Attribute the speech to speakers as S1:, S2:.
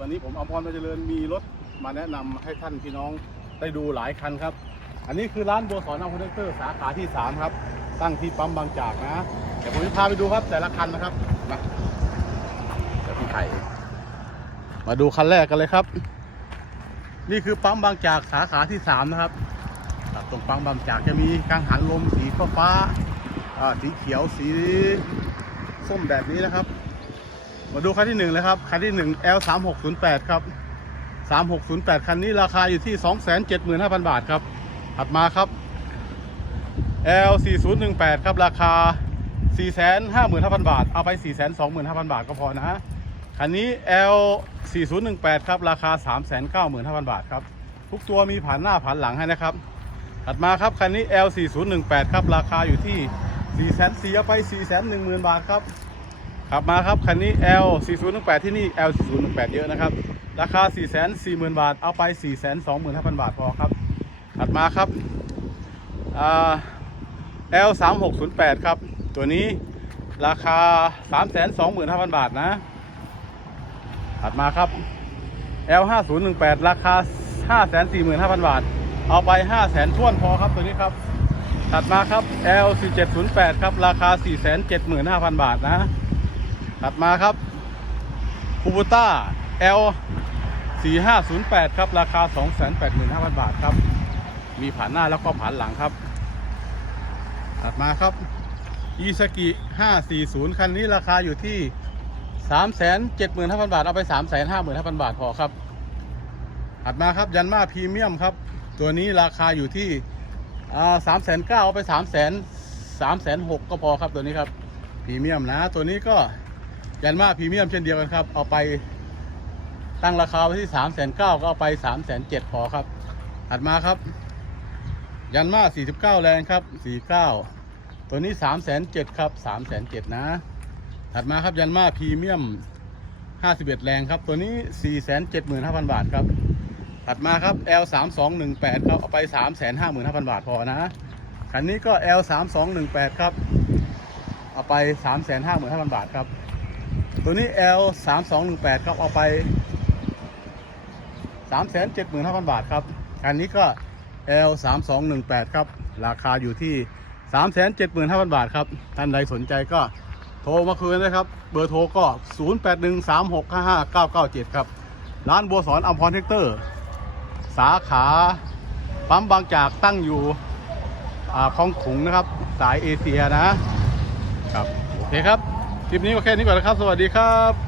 S1: วันนี้ผมอมพรมาเจริญมีรถมาแนะนำให้ท่านพี่น้องได้ดูหลายคันครับ อันนี้คือร้านบัวสอนอัลคอนเตอร์สาขาที่ 3 ครับ ตั้งที่ปั๊มบางจากนะเดี๋ยวผมจะพาไปดูครับแต่ละคันนะครับมาเดี๋ยวพี่ไข่มาดูคันแรกกันเลยครับ นี่คือปั๊มบางจากสาขาที่ 3 นะครับตรงปั๊มบางจากจะมีกังหันลมสีฟ้าฟ้าๆอ่าสีเขียวสีส้มแบบนี้นะครับ มาดูคันที่หนึ่งเลยครับ คันที่หนึ่ง L 3 6 0 8ครับ3608คันนี้ราคาอยู่ที่275,000บาทครับ ถัดมาครับ L 4018ครับ ราคา455,000บาท เอาไป425,000บาทก็พอนะฮะ คันนี้ L 4018ครับ ราคา395,000บาทครับ ทุกตัวมีผ่านหน้าผ่านหลังให้นะครับ ถัดมาครับ คันนี้ L 4018ครับ ราคาอยู่ที่404เอาไป410,000บาทครับ ขับมาครับคันนี้ L 4018ที่นี่ L 4018เยอะนะครับ ราคา 440,000 บาท เอาไป 425,000 บาทพอครับถัดมาครับ L 3608ครับ ตัวนี้ราคา 325,000 บาทนะ ถัดมาครับ L 5018ราคา 545,000 บาท เอาไป 500,000ท่วนพอครับตัวนี้ครับ ถัดมาครับ L 4708ครับ ราคา 475,000 บาทนะ ถัดมาครับคูบูต้า L 4508 ครับ ราคา 285,000 บาทครับ มีผ่านหน้าแล้วก็ผ่านหลังครับ ถัดมาครับอีสกิ540 คันนี้ราคาอยู่ที่ 375,000 บาท เอาไป 355,000 บาทพอครับ ถัดมาครับยันมาพรีเมียมครับ ตัวนี้ราคาอยู่ที่สามแสนเก้าเอาไปสามแสนสามแสนหกก็พอครับตัวนี้ครับพรีเมียมนะ ตัวนี้ก็ ยันมาพรีเมียมเช่นเดียวกันครับ เอาไปตั้งราคาไว้ที่สามแสนเก้าก็เอาไปสามแสนเจ็ดพอครับ ถัดมาครับ ยันมาสี่สิบเก้าแรงครับสี่เก้าตัวนี้สามแสนเจ็ดครับสามแสนเจ็ดนะ ถัดมาครับยันมาพรีเมียมห้าสิบเอ็ดแรงครับ ตัวนี้สี่แสนเจ็ดหมื่นห้าพันบาทครับ ถัดมาครับ L 3 2 1 8ครับเอาไป3 5 5 0 0 0บาทพอนะคันนี้ก็ L 3 2 1 8ครับ เอาไป3 5 5 0 0 0บาทครับ ตัวนี้ L 3 2 1 8ครับเอาไป 3 7 5 0 0 0 บาทครับคันนี้ก็ L 3 2 1 8ครับ ราคาอยู่ที่ 3 7 5 0 0 0 บาทครับ ท่านใดสนใจก็โทรมาคืนนะครับ เบอร์โทรก็ 0 8 1 3 6 5 5 9 9 7 ครับ ร้านบัวสอนอัมพรเทคเตอร์ สาขาปั๊มบางจากตั้งอยู่อ่าคลองขุงนะครับ สายเอเชียนะครับ โอเคครับ คลิปนี้ก็แค่นี้ก่อนนะครับ สวัสดีครับ